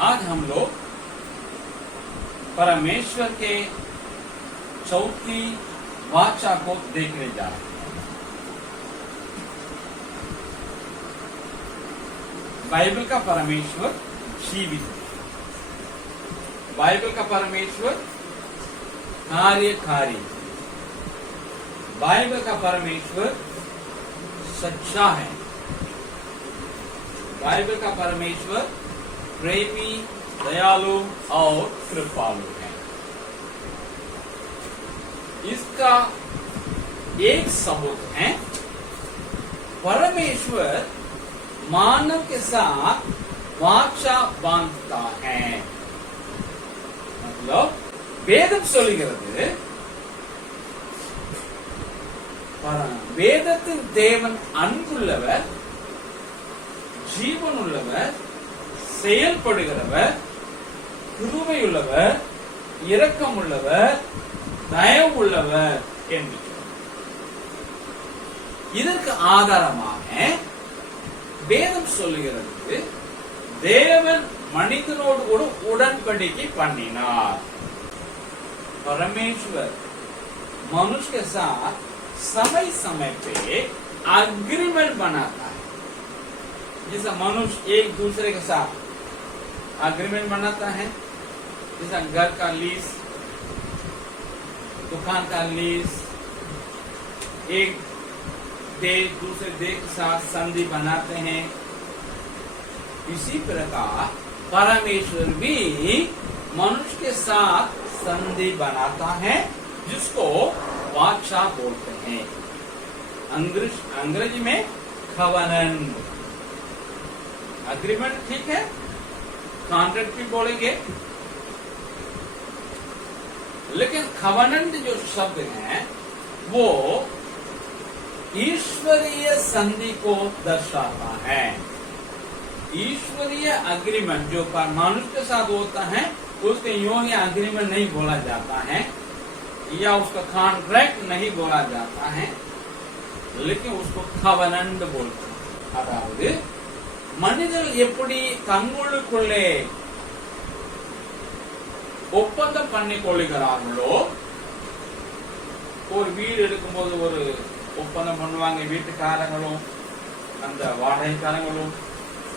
आज हम लोग परमेश्वर के चौथी वाचा को देखने जा रहे हैं। बाइबल का परमेश्वर जीवित है। बाइबल का परमेश्वर कार्यकारी। बाइबल का परमेश्वर सच्चा है। बाइबल का परमेश्वर प्रेमी, दयालु और कृपालु है। इसका एक सबूत है, परमेश्वर मानव के साथ वाचा बांधता है। मतलब வேதம் சொல்லுகிறது, வேதத்தின் தேவன் அன்புள்ளவர், ஜீவனுள்ளவர், செயல்படுகிறவர், கிருபையுள்ளவர், இரக்கமுள்ளவர், தயவுள்ளவர் என்று. இதற்கு ஆதாரமாக வேதம் சொல்லுகிறது, தேவன் மனிதனோடு கூட उड़नपड़िकी பண்ணினார்। परमेश्वर मनुष्य के साथ समय समय पे अग्रीमेंट बनाता है। जैसा मनुष्य एक दूसरे के साथ अग्रीमेंट बनाता है, जैसा घर का लीज, दुकान का लीज, एक देश दूसरे देश के साथ संधि बनाते हैं, इसी प्रकार परमेश्वर भी मनुष्य के साथ संधि बनाता है, जिसको वाचा बोलते हैं। अंग्रेजी में कवनेंट। अग्रीमेंट ठीक है, कॉन्ट्रैक्ट भी बोलेंगे, लेकिन कवनेंट जो शब्द है वो ईश्वरीय संधि को दर्शाता है। ईश्वरीय अग्रीमेंट जो मनुष्य के साथ होता है उसके यूं ही अग्रीमेंट नहीं बोला जाता है, या उसका कॉन्ट्रैक्ट नहीं बोला जाता है, लेकिन उसको कवनेंट बोलते हैं। அதாவது மனிதர்கள் எப்படி தங்களுக்குள்ளே ஒப்பந்தம் பண்ணிக் கொள்கிறார்களோ, ஒரு வீடு எடுக்கும்போது ஒரு ஒப்பந்தம் பண்ணுவாங்க வீட்டுக்காரங்களும் அந்த வாடகைக்காரங்களும்,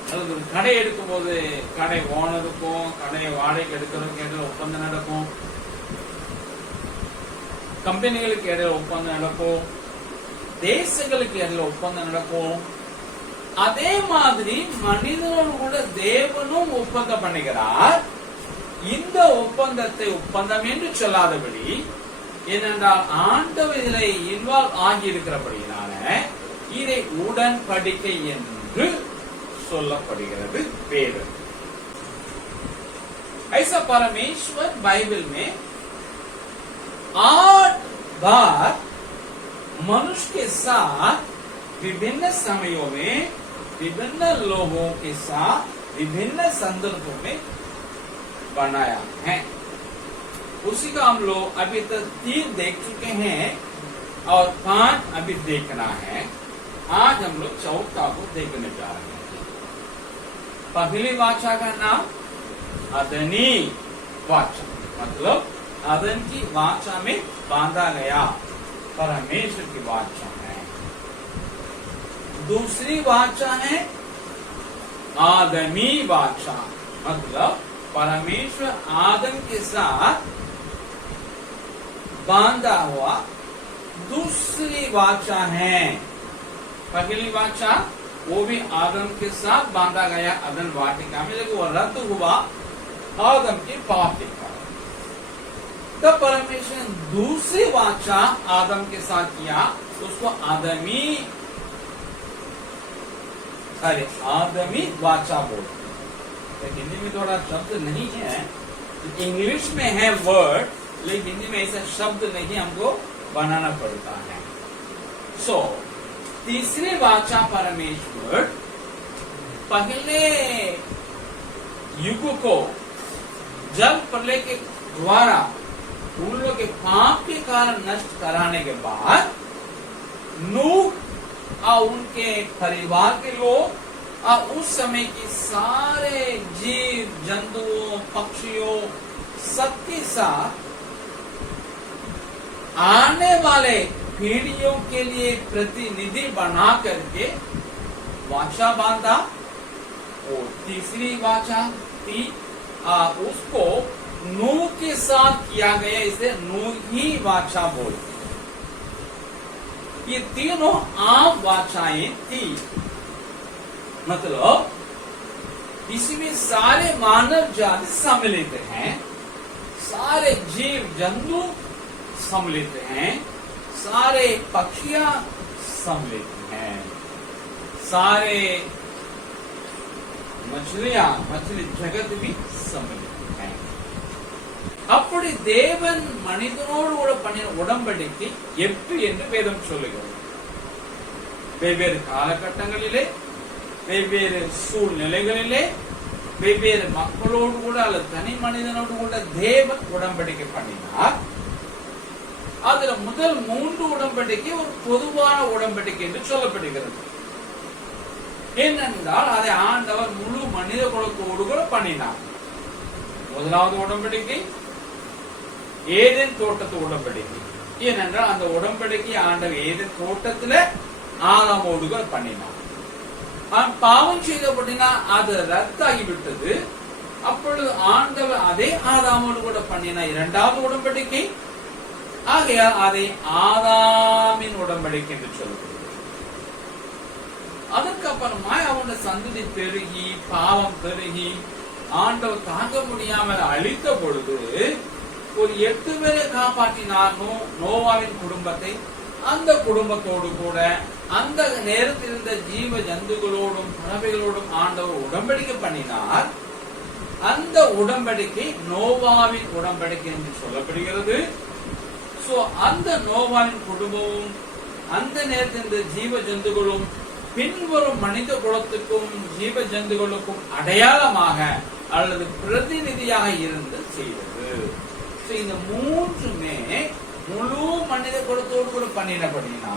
அல்லது ஒரு கடை எடுக்கும் போது கடை ஓனருக்கும் கடையை வாடகைக்கு எடுக்கிறதுக்கு இடையில ஒப்பந்தம் நடக்கும், கம்பெனிகளுக்கு இடையில ஒப்பந்தம் நடக்கும், தேசங்களுக்கு இடையில ஒப்பந்தம் நடக்கும். அதே மாதிரி மனிதனோடு கூட தேவனும் ஒப்பந்தம் பண்ணுகிறார். இந்த ஒப்பந்தத்தை ஒப்பந்தம் என்று சொல்லாதபடி, ஏனென்றால் ஆண்டவர் இதில் இன்வால்வ் ஆகி இருக்கிறபடியினால இதை உடன்படிக்கை என்று சொல்லப்படுகிறது वेद। ऐसा परमेश्वर बाइबल में 8 बार मनुष्य के साथ विभिन्न समयों में विभिन्न लोगों के साथ विभिन्न संदर्भों में बनाया है। उसी का हम लोग अभी तक 3 देख चुके हैं और 5 अभी देखना है। आज हम लोग चौथा को देखने जा रहे हैं। पहली वाचा का नाम अदनी वाचा, मतलब अदन की वाचा में बांधा गया परमेश्वर की वाचा है। दूसरी वाचा है आदमी वाचा, मतलब परमेश्वर आदम के साथ बांधा हुआ दूसरी वाचा है। पहली वाचा वो भी आदम के साथ बांधा गया अदन वाटिका में, लेकिन वो रद्द हुआ आदम के पाप के कारण। तब परमेश्वर ने दूसरी वाचा आदम के साथ किया, उसको आदमी वाचा बोलते हैं। हिंदी में थोड़ा शब्द नहीं है, इंग्लिश में है वर्ड, लेकिन हिंदी में ऐसा शब्द नहीं, हमको बनाना पड़ता है। सो तीसरी वाचा परमेश्वर पहले युग को जल प्रलय के द्वारा उन लोग के पाप के कारण नष्ट कराने के बाद नूह और उनके परिवार के लोग और उस समय की सारे जीव जंतुओं पक्षियों सबके साथ आने वाले पीढ़ियों के लिए प्रतिनिधि बना करके वाचा बांधा। और तीसरी वाचा थी उसको नूह के साथ किया गया, इसे नूही वाचा बोलते हैं। ये तीनों आम वाचाएं थी, मतलब इसमें सारे मानव जाति सम्मिलित हैं, सारे जीव जंतु सम्मिलित हैं, सारे पक्षियां सम्मिलित हैं, सारे मछली जगत भी सम्मिलित हैं। அப்படி தேவன் மனிதனோடு கூட பண்ணின உடன்படிக்கை எப்படி என்று வேதம் சொல்லுகிறது. வெவ்வேறு காலகட்டங்களிலே, வெவ்வேறு சூழ்நிலைகளிலே, வெவ்வேறு மக்களோடு கூட அல்லது தனி மனிதனோடு கூட தேவன் உடன்படிக்கை பண்ணினார். அதுல முதல் 3 உடன்படிக்கை ஒரு பொதுவான உடன்படிக்கை என்று சொல்லப்படுகிறது. ஏனென்றால் அதை ஆண்டவர் முழு மனித குலத்தோடு கூட பண்ணினார். முதலாவது உடன்படிக்கை ஏதேன் தோட்டத்து உடன்படிக்கை. ஏனென்றால் அந்த உடன்படிக்கை ஆண்டவர் ஏதேன் தோட்டத்துல ஆதாமோடு கூட பண்ணினார். பாவம் செய்தபடினா அது ரத்தாகிவிட்டது. அப்பொழுது ஆண்டவர் அதே ஆதாமோடு கூட பண்ணின இரண்டாவது உடன்படிக்கை. ஆகையால் அதை ஆதாமின் உடன்படிக்கை என்று சொல்லப்படுகிறது. அதுக்கப்புறமா அவனுடைய சந்ததி பெருகி பாவம் பெருகி ஆண்டவர் தாங்க முடியாமல் அழித்த பொழுது ஒரு 8 பேரை காப்பாற்றினார் நோவாவின் குடும்பத்தை. அந்த குடும்பத்தோடு கூட அந்த நேரத்தில் இருந்த ஜீவ ஜந்துகளோடும் பறவைகளோடும் ஆண்டவர் உடன்படிக்கை பண்ணினார். அந்த உடன்படிக்கை நோவாவின் உடன்படிக்கை என்று சொல்லப்படுகிறது. சோ அந்த நோவாவின் குடும்பமும் அந்த நேரத்தில் இருந்த ஜீவ ஜந்துகளும் பின்வரும் மனித குலத்துக்கும் ஜீவ ஜந்துகளுக்கும் அடையாளமாக அல்லது பிரதிநிதியாக இருந்து செய்தது. இந்த மூன்றுமே முழு மனித குலத்தோடு கூட பண்ணினபடினா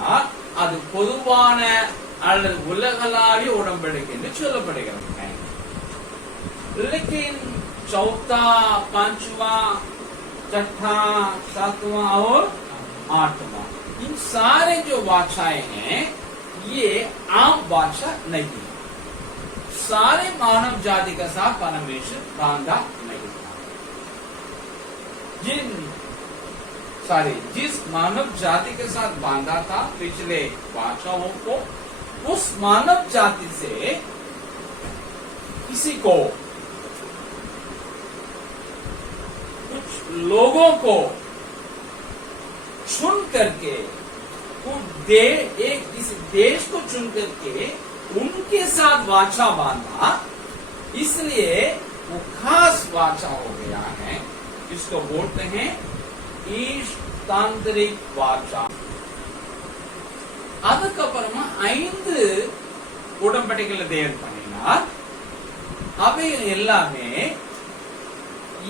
அது பொதுவான அல்லது உலகளாவிய உடன்படிக்கை என்று சொல்லப்படுகிறது. लेकिन चौथा, पांचवा, छठा, सातवां और आठवां इन सारे जो वाचाएं हैं ये आम वाचा नहीं है. सारे मानव जाति का साथ परमेश्वर बांधा नहीं था. जिस मानव जाति के साथ बांधा था पिछले वाचाओं को, उस मानव जाति से किसी को, कुछ लोगों को चुन करके किसी देश को चुन करके उनके साथ वाचा बांधा, इसलिए वो खास वाचा हो गया है. इसको बोलते हैं ஈஷ்டாந்திரிக் வாச்சா. அதுக்கப்புறமா 5 உடன்படிக்கைகளை தேவன் பண்ணினார். அவை எல்லாமே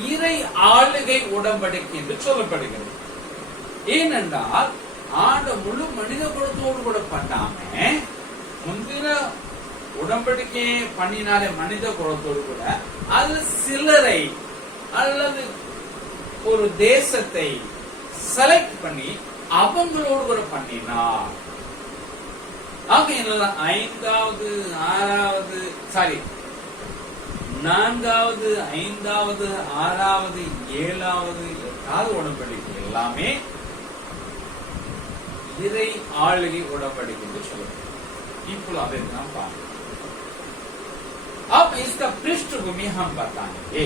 இறை ஆளுகை உடன்படிக்கை என்று சொல்லப்படுகிறது. ஏனென்றால் ஆண்ட முழு மனித குலத்தோடு கூட பண்ணாம முந்தின உடன்படிக்கை பண்ணினாலே மனித குலத்தோடு கூட அது சிலரை அல்லது ஒரு தேசத்தை செலக்ட் பண்ணி அவங்களோடு கூட பண்ணினார். ஆக என்னெல்லாம் 5வது 6வது 4வது 5வது 6வது 7வது 8வது உடன்படிக்கை எல்லாமே இறை ஆளுகை உடன்படிக்கை என்று சொல்லப்படுகிறது. இப்போ அதை நாம் பார்க்கலாம். अब इसका पृष्ठभूमि हम बताएंगे.